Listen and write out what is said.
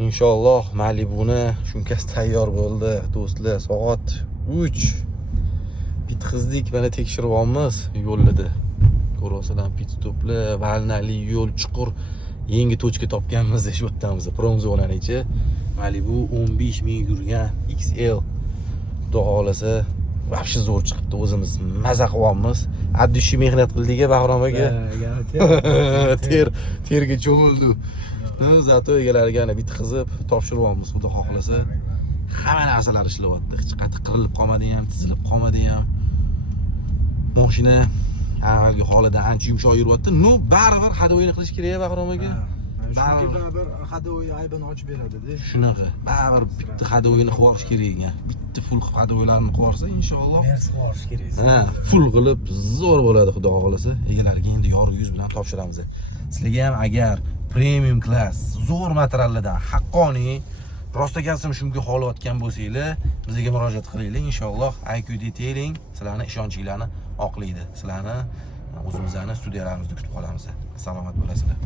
inshaalloh Malibuni shunqasi tayyor bo'ldi do'stlar. Soat 3. Bitqizdik, mana tekshirib olamiz yo'lida. Ko'rasizlar, pit stopli, valnali yo'l, chuqur, yangi tochka topganmiz shu yerdanmiz. Promzonanichi Malibu 15,000 yurgan XL. Xudo xolasa, вообще zo'r chiqibdi. O'zimiz maza qilyapmiz. Addishi mehnat qildik-a Bahrom aka. Terga cho'g'ildi. Zato egalariga bitqizib topshiryapmiz, xudo xohlasa. Hamma narsalar ishlayapti. Hech qati qirilib qolmadi ham, tizilib qolmadi ham. Mashina avvalgi holida ancha yumshoq yuryapti. No, baribir hadoyini qilish kerak, Bahrom aka. Baribir hadoyi aybini ochib beradi-da. Shunaqa. Baribir bitta hadoyini qilib olish kerak. Bitta full hadoylarni qilib olsa, inshaalloh. Mers qilib olish kerak. Ha, full qilib zo'r bo'ladi, xudo xolasa. Egalariga endi yorug' yuz bilan topshiramiz. Sizlarga ham agar premium class zo'r materiallardan haqqoniy rostagazim shunga xohlayotgan bo'lsanglar, bizga murojaat qilinglar. Inshaalloh IQ Detailing sizlarning ishonchinglarni oqlaydi. Sizlarni o'zimizning studiyalarimizda kutib qolamiz. Salomat bo'lasizlar.